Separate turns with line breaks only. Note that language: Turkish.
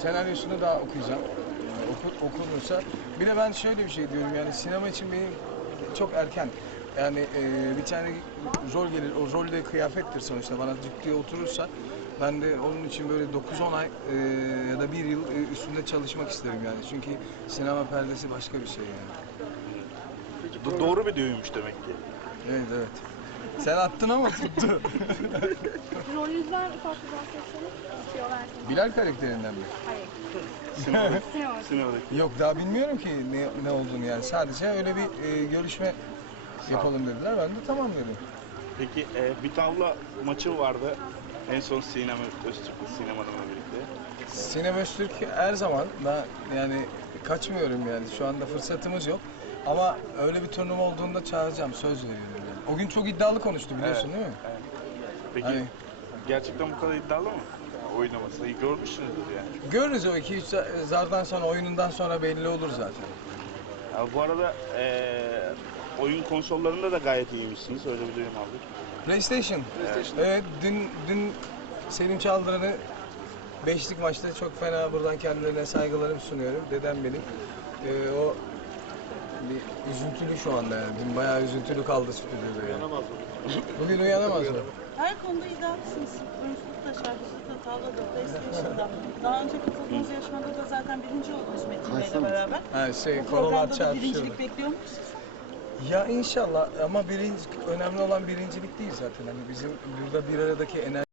senaryosunu daha okuyacağım. Okunursa. Bir de ben şöyle bir şey diyorum, yani sinema için benim çok erken. Yani bir tane rol gelir, o rol de kıyafettir sonuçta, bana ciddiye oturursa ben de onun için böyle 9-10 ay ya da 1 yıl üstünde çalışmak isterim yani. Çünkü sinema perdesi başka bir şey yani.
Doğru bir düğünmüş demek ki.
Evet, evet. Sen attın ama tuttu.
Rolünüzden ufak bir bahsetseniz istiyorlarsa.
Bilal karakterinden mi?
Hayır.
Sinemadaki.
Sinema.
Sinemadaki.
Yok, daha bilmiyorum ki ne olduğunu yani. Sadece öyle bir görüşme yapalım dediler. Ben de tamam dedim.
Peki bir tavla maçı vardı. En son Sinem Öztürk'le Sinem Hanım'la birlikte.
Sinem Öztürk her zaman, ben yani kaçmıyorum yani, şu anda fırsatımız yok. Ama öyle bir turnuva olduğunda çağıracağım, söz veriyorum yani. O gün çok iddialı konuştu, biliyorsun değil mi?
Evet. Peki
Hani-
gerçekten bu kadar iddialı mı? Oynaması. Görmüşsünüzdür yani.
Görürüz, o 2-3 zardan sonra, oyunundan sonra belli olur zaten.
Ya bu arada oyun konsollarında da gayet iyiymişsiniz. Öyle bir duyum aldık.
PlayStation. Evet, dün Selim Çaldıran'ı 5'lik maçta çok fena, buradan kendilerine saygılarımı sunuyorum. Dedem benim. O bir üzüntülü şu anda yani. Dün bayağı üzüntülü kaldı stüdyoda yani. Bugün uyanamaz mı?
Her konuda iddialısınız. Oyunculukta, şarkıcılıkta, tavlada, PlayStation'da. Daha önce katıldığınız yarışmada da zaten birinci oldunuz Metin Bey'le beraber.
Ha,
Bu
konular
programda da
çarpışıyor.
birincilik bekliyor musunuz?
Ya inşallah, ama önemli olan birincilik değil zaten. Hani bizim burada bir aradaki enerji